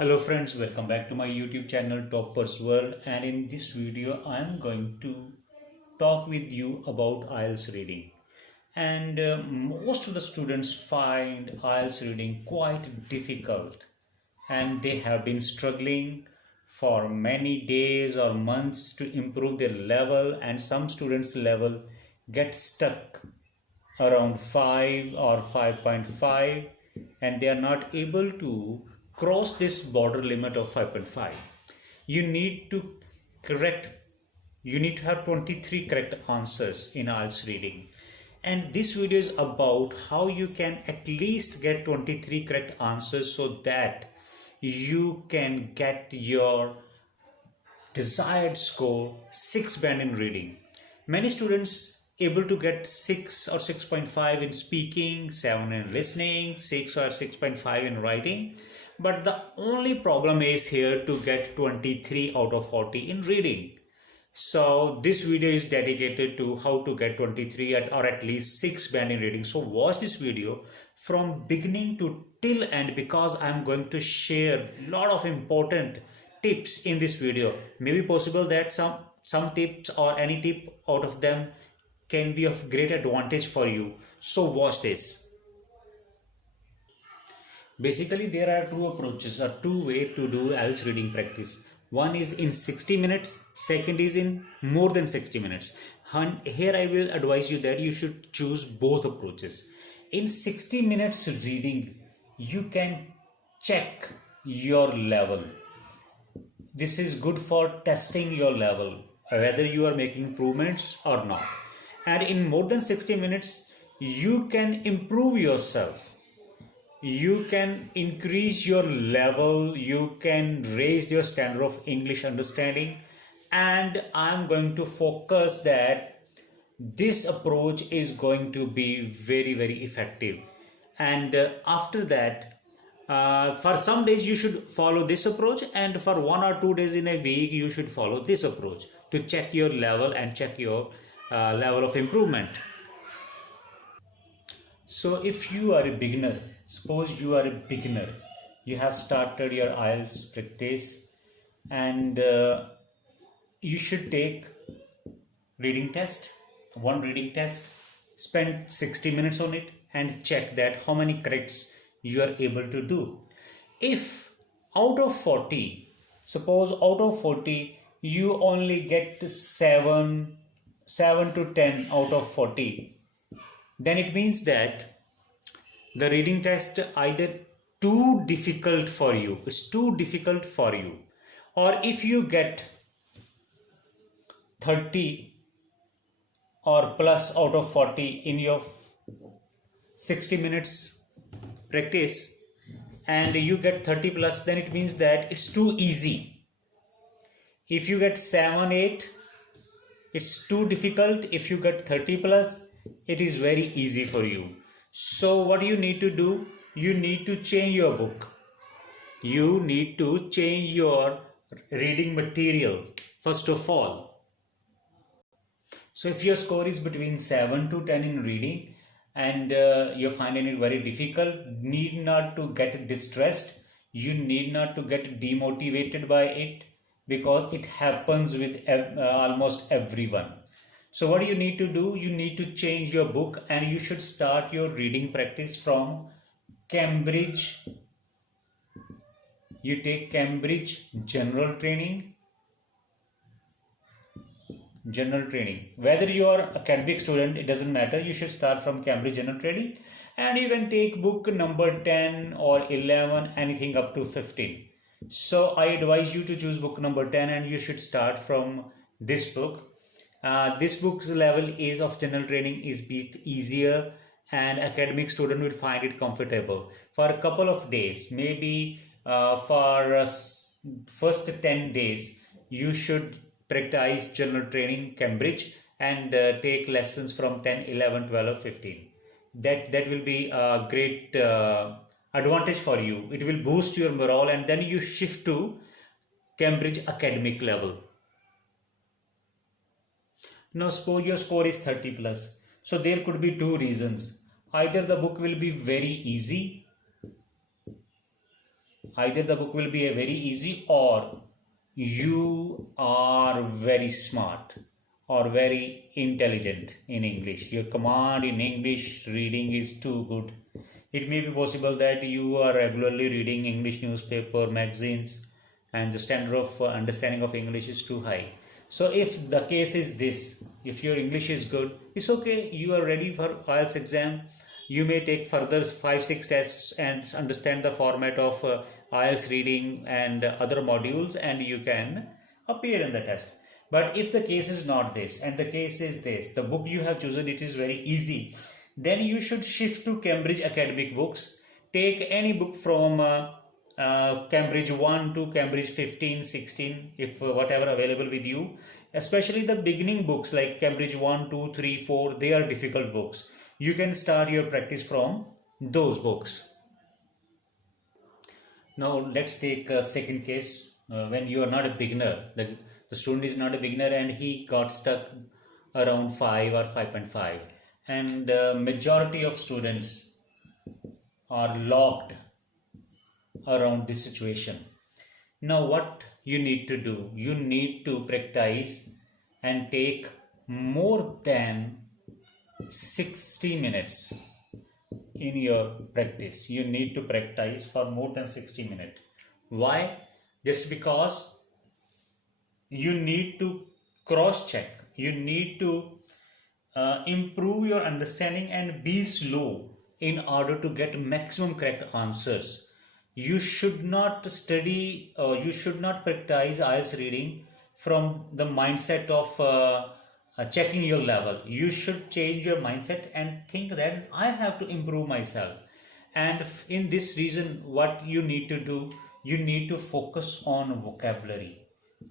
Hello friends, welcome back to my YouTube channel Toppers World, and in this video I am going to talk with you about IELTS reading. And most of the students find IELTS reading quite difficult, and they have been struggling for many days or months to improve their level, and some students level get stuck around 5 or 5.5, and they are not able to cross this border limit of 5.5. You need to correct, you need to have 23 correct answers in IELTS reading. And this video is about how you can at least get 23 correct answers so that you can get your desired score 6 band in reading. Many students able to get 6 or 6.5 in speaking, 7 in listening, 6 or 6.5 in writing. But the only problem is here to get 23 out of 40 in reading. So this video is dedicated to how to get 23 or at least 6 band in reading. So watch this video from beginning to till end, because I am going to share a lot of important tips in this video. Maybe possible that some tips or any tip out of them can be of great advantage for you. So watch this. Basically, there are two approaches or two ways to do IELTS reading practice. One is in 60 minutes, second is in more than 60 minutes. And here I will advise you that you should choose both approaches. In 60 minutes reading, you can check your level. This is good for testing your level, whether you are making improvements or not. And in more than 60 minutes, you can improve yourself. You can increase your level, you can raise your standard of English understanding, and I'm going to focus that this approach is going to be very effective. And after that, for some days you should follow this approach, and for 1 or 2 days in a week you should follow this approach to check your level and check your level of improvement. So if you are a beginner, suppose you are a beginner, you have started your IELTS practice, and you should take reading test, one reading test, spend 60 minutes on it and check that how many corrects you are able to do. If out of 40, suppose out of 40 you only get 7 to 10 out of 40, then it means that the reading test either too difficult for you, or if you get 30 or plus out of 40 in your 60 minutes practice and you get 30 plus, then it means that it's too easy. If you get 7, 8, it's too difficult. If you get 30 plus, it is very easy for you. So what you need to do, you need to change your book. You need to change your reading material first of all. So if your score is between 7 to 10 in reading and you're finding it very difficult, need not to get distressed. You need not to get demotivated by it, because it happens with almost everyone. So what you need to do, you need to change your book, and you should start your reading practice from Cambridge. You take Cambridge General Training. Whether you are academic student, it doesn't matter. You should start from Cambridge General Training, and you can take book number 10 or 11, anything up to 15. So I advise you to choose book number 10, and you should start from this book. This book's level is of general training is bit easier, and academic student will find it comfortable. For a couple of days, maybe for first 10 days, you should practice general training Cambridge and take lessons from 10, 11, 12, 15. That will be a great advantage for you. It will boost your morale, and then you shift to Cambridge academic level. Now suppose your score is 30 plus. So there could be two reasons. Either the book will be very easy Either the book will be a very easy, or you are very smart or very intelligent in English. Your command in English reading is too good. It may be possible that you are regularly reading English newspaper, magazines, and the standard of understanding of English is too high. So if the case is this, if your English is good, it's okay, you are ready for IELTS exam. You may take further 5-6 tests and understand the format of IELTS reading and other modules, and you can appear in the test. But if the case is not this, and the case is this, the book you have chosen, it is very easy, then you should shift to Cambridge academic books. Take any book from Cambridge 1 to Cambridge 15, 16, if whatever available with you. Especially the beginning books like Cambridge 1, 2, 3, 4, they are difficult books. You can start your practice from those books. Now let's take a second case. When you are not a beginner, the student is not a beginner and he got stuck around 5 or 5.5, and majority of students are locked around this situation. Now what you need to do, you need to practice and take more than 60 minutes in your practice. You need to practice for more than 60 minutes. Why? Just because you need to cross check, you need to improve your understanding and be slow in order to get maximum correct answers. You should not study, you should not practice IELTS reading from the mindset of checking your level. You should change your mindset and think that I have to improve myself. And in this reason, what you need to do, you need to focus on vocabulary.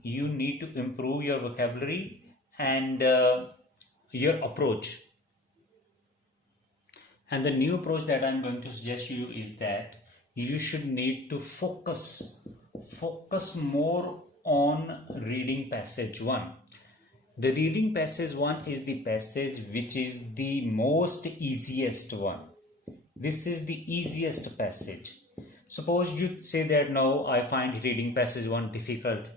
You need to improve your vocabulary and your approach. And the new approach that I'm going to suggest you is that you should need to focus more on reading passage 1. The reading passage 1 is the passage which is the most easiest one. This is the easiest passage. Suppose you say that no, I find reading passage 1 difficult.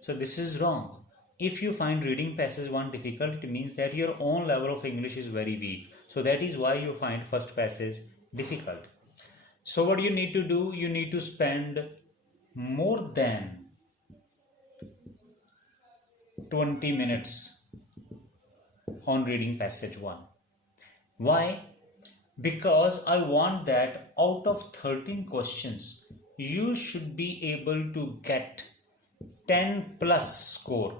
So this is wrong. If you find reading passage 1 difficult, it means that your own level of English is very weak. So that is why you find first passage difficult. So what you need to do, you need to spend more than 20 minutes on reading passage 1. Why? Because I want that out of 13 questions, you should be able to get 10 plus score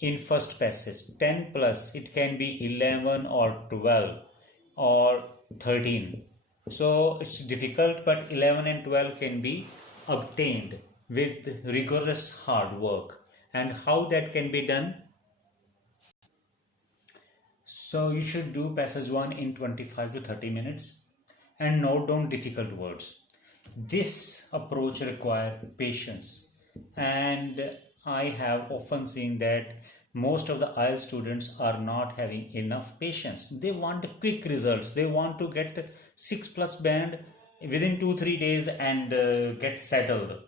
in first passage. 10 plus, it can be 11 or 12 or 13. So it's difficult, but 11 and 12 can be obtained with rigorous hard work. And how that can be done? So you should do passage 1 in 25 to 30 minutes and note down difficult words. This approach requires patience, and I have often seen that most of the IELTS students are not having enough patience. They want quick results. They want to get 6+ band within 2-3 days and get settled.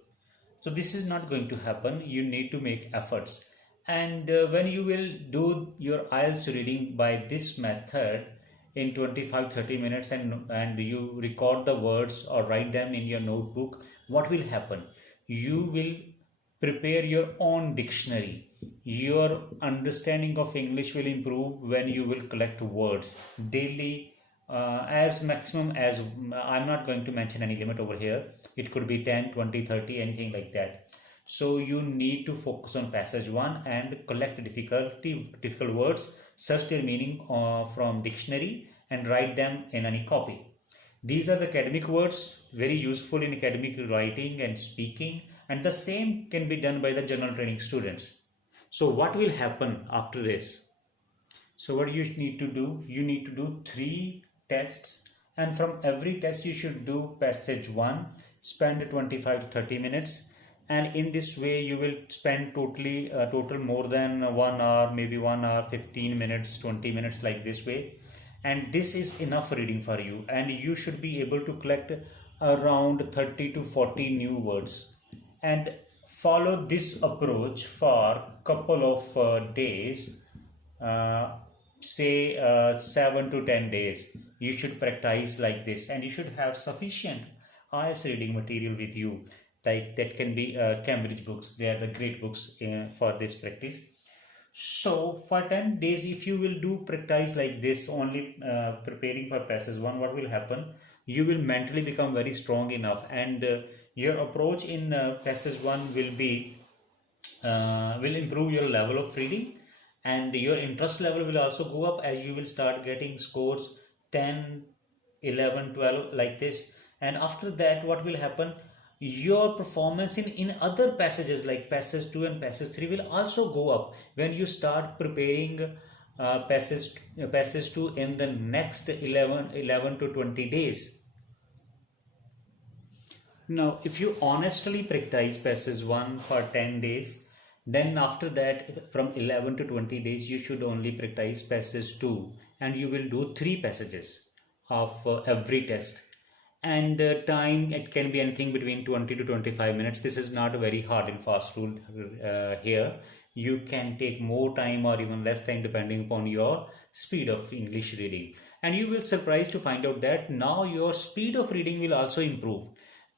So this is not going to happen. You need to make efforts. And when you will do your IELTS reading by this method in 25-30 minutes and you record the words or write them in your notebook, what will happen? You will prepare your own dictionary. Your understanding of English will improve when you will collect words daily, as maximum as, I'm not going to mention any limit over here. It could be 10, 20, 30, anything like that. So you need to focus on passage 1 and collect difficult words, search their meaning from dictionary and write them in any copy. These are the academic words, very useful in academic writing and speaking, and the same can be done by the general training students. So what will happen after this? So what you need to do, you need to do 3 tests, and from every test you should do passage 1, spend 25 to 30 minutes, and in this way you will spend total more than 1 hour, maybe 1 hour, 15 minutes, 20 minutes, like this way. And this is enough reading for you, and you should be able to collect around 30 to 40 new words, and follow this approach for couple of days, uh, say 7 to 10 days. You should practice like this, and you should have sufficient IELTS reading material with you, like that can be Cambridge books. They are the great books for this practice. So for 10 days, if you will do practice like this, only preparing for passage 1, what will happen? You will mentally become very strong enough, and your approach in passage 1 will be will improve your level of reading, and your interest level will also go up as you will start getting scores 10, 11, 12 like this. And after that, what will happen? Your performance in other passages like passage 2 and passage 3 will also go up when you start preparing passage 2 in the next 11 to 20 days. Now, if you honestly practice passage 1 for 10 days, then after that, from 11 to 20 days, you should only practice passage 2, and you will do 3 passages of every test. And time, it can be anything between 20 to 25 minutes. This is not a very hard and fast rule here. You can take more time or even less time depending upon your speed of English reading. And you will surprised to find out that now your speed of reading will also improve,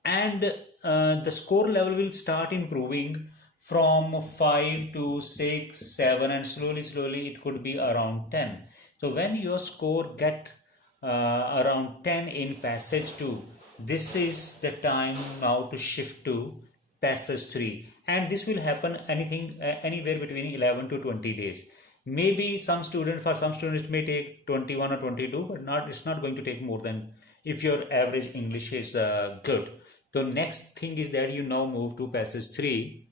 and the score level will start improving from 5 to 6, 7, and slowly it could be around 10. So when your score get around 10 in passage 2, this is the time now to shift to passage 3, and this will happen anywhere between 11 to 20 days. Maybe for some students it may take 21 or 22, but it's not going to take more than, if your average English is good. The next thing is that you now move to passage 3.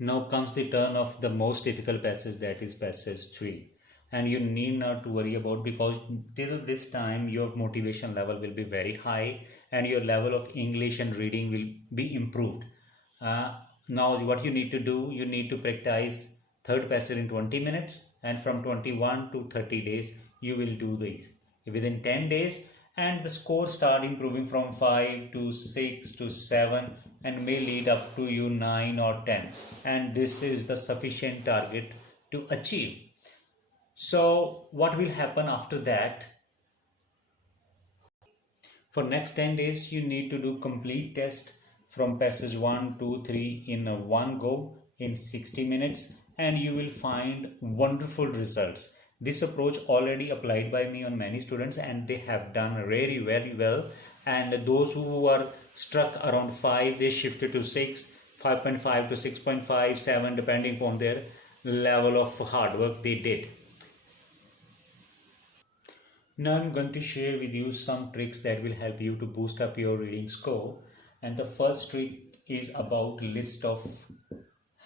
Now comes the turn of the most difficult passage, that is passage 3. And you need not to worry about, because till this time your motivation level will be very high and your level of English and reading will be improved. Now what you need to do, you need to practice third passage in 20 minutes, and from 21 to 30 days you will do this within 10 days, and the score start improving from 5 to 6 to 7 and may lead up to you 9 or 10, and this is the sufficient target to achieve. So what will happen after that? For next 10 days you need to do complete test from passage 1, 2, 3 in one go in 60 minutes, and you will find wonderful results. This approach already applied by me on many students, and they have done very well. And those who were stuck around 5, they shifted to 6, 5.5 to 6.5, 7, depending upon their level of hard work they did. Now I'm going to share with you some tricks that will help you to boost up your reading score. And the first trick is about list of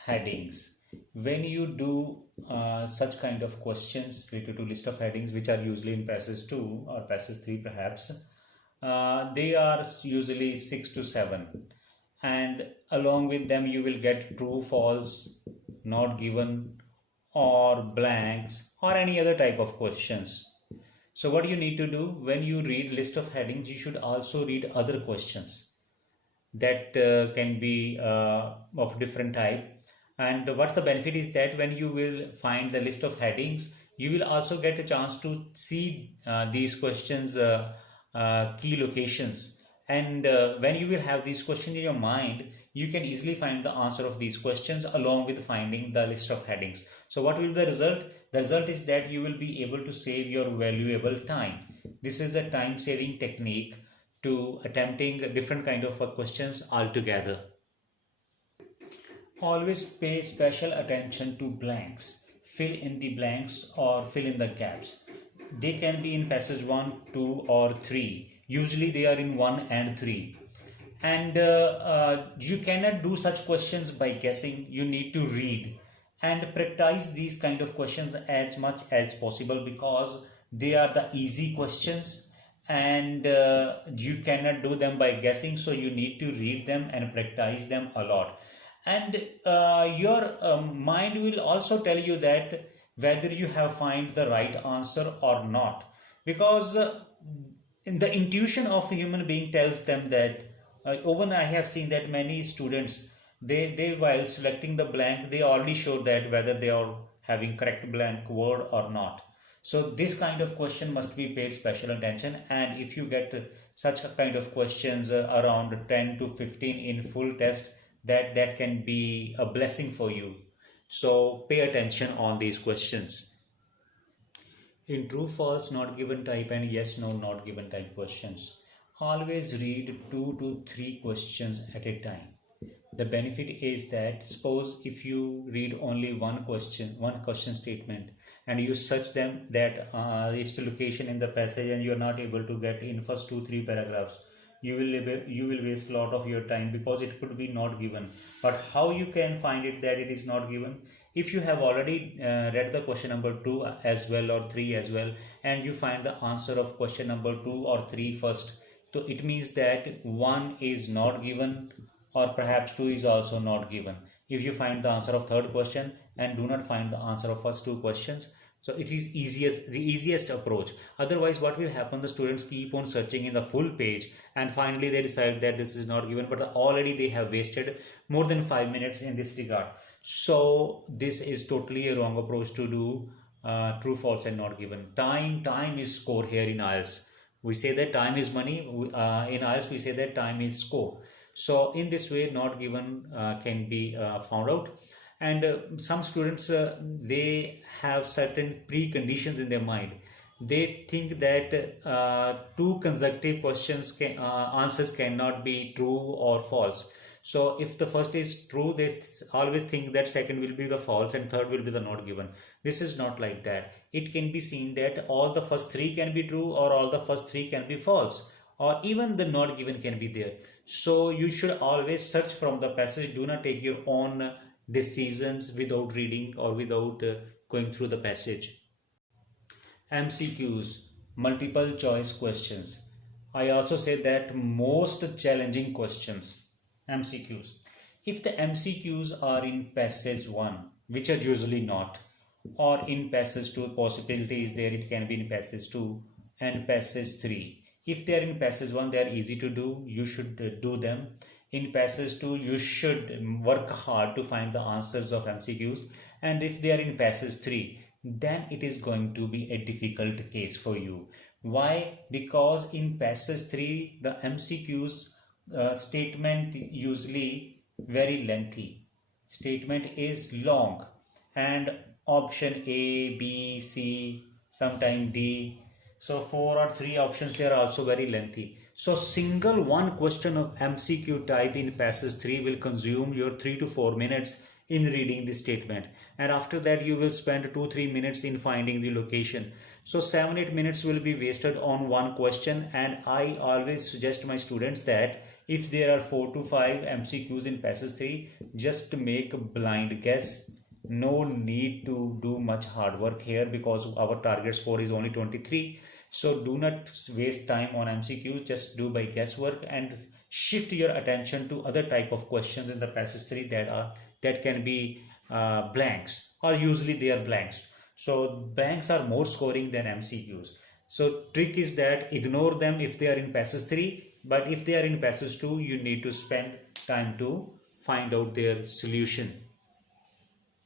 headings. When you do such kind of questions related to list of headings, which are usually in passage 2 or passage 3 perhaps, they are usually 6 to 7, and along with them you will get true, false, not given, or blanks, or any other type of questions. So what you need to do, when you read list of headings, you should also read other questions that can be of different type. And what the benefit is that when you will find the list of headings, you will also get a chance to see these questions key locations, and when you will have these questions in your mind, you can easily find the answer of these questions along with finding the list of headings. So what will be the result? The result is that you will be able to save your valuable time. This is a time saving technique to attempting different kind of questions altogether. Always pay special attention to blanks. Fill in the blanks or fill in the gaps. They can be in passage 1, 2 or 3. Usually they are in 1 and 3. And you cannot do such questions by guessing. You need to read and practice these kind of questions as much as possible, because they are the easy questions, and you cannot do them by guessing. So you need to read them and practice them a lot. And your mind will also tell you that whether you have find the right answer or not, because the intuition of a human being tells them that even I have seen that many students, they while selecting the blank, they already show that whether they are having correct blank word or not. So this kind of question must be paid special attention, and if you get such a kind of questions around 10 to 15 in full test, that can be a blessing for you. So pay attention on these questions. In true, false, not given type and yes, no, not given type questions, always read 2 to 3 questions at a time. The benefit is that suppose if you read only one question statement, and you search them that its location in the passage, and you are not able to get in first 2-3 paragraphs, you will waste a lot of your time because it could be not given. But how you can find it that it is not given? If you have already read the question number 2 as well or 3 as well, and you find the answer of question number 2 or 3 first, so it means that 1 is not given, or perhaps 2 is also not given. If you find the answer of third question and do not find the answer of first 2 questions, so it is the easiest approach. Otherwise what will happen, the students keep on searching in the full page and finally they decide that this is not given, but already they have wasted more than 5 minutes in this regard. So this is totally a wrong approach to do true, false and not given. Time is score here in IELTS. We say that time is money. In IELTS we say that time is score. So in this way not given can be found out. And some students they have certain preconditions in their mind. They think that 2 consecutive questions answers cannot be true or false. So if the first is true, they always think that second will be the false and third will be the not given. This is not like that. It can be seen that all the first 3 can be true or all the first 3 can be false, or even the not given can be there. So you should always search from the passage. Do not take your own decisions without reading or without going through the passage. MCQs, multiple choice questions. I also say that most challenging questions, MCQs. If the MCQs are in passage 1, which are usually not, or in passage 2, possibility is there it can be in passage 2 and passage 3. If they are in passage 1, they are easy to do, you should do them. In passage 2, you should work hard to find the answers of MCQs, and if they are in passage 3, then it is going to be a difficult case for you. Why? Because in passage 3, the MCQs statement usually very lengthy. Statement is long, and option A, B, C, sometime D. So 4 or 3 options, they are also very lengthy. So single one question of MCQ type in passage 3 will consume your 3 to 4 minutes in reading the statement, and after that you will spend 2-3 minutes in finding the location. So 7-8 minutes will be wasted on one question, and I always suggest my students that if there are 4 to 5 MCQs in passage 3, just make a blind guess. No need to do much hard work here because our target score is only 23. So do not waste time on MCQs, just do by guesswork and shift your attention to other type of questions in the passage 3 that can be blanks, or usually they are blanks. So blanks are more scoring than MCQs. So trick is that ignore them if they are in passage 3, but if they are in passage 2, you need to spend time to find out their solution.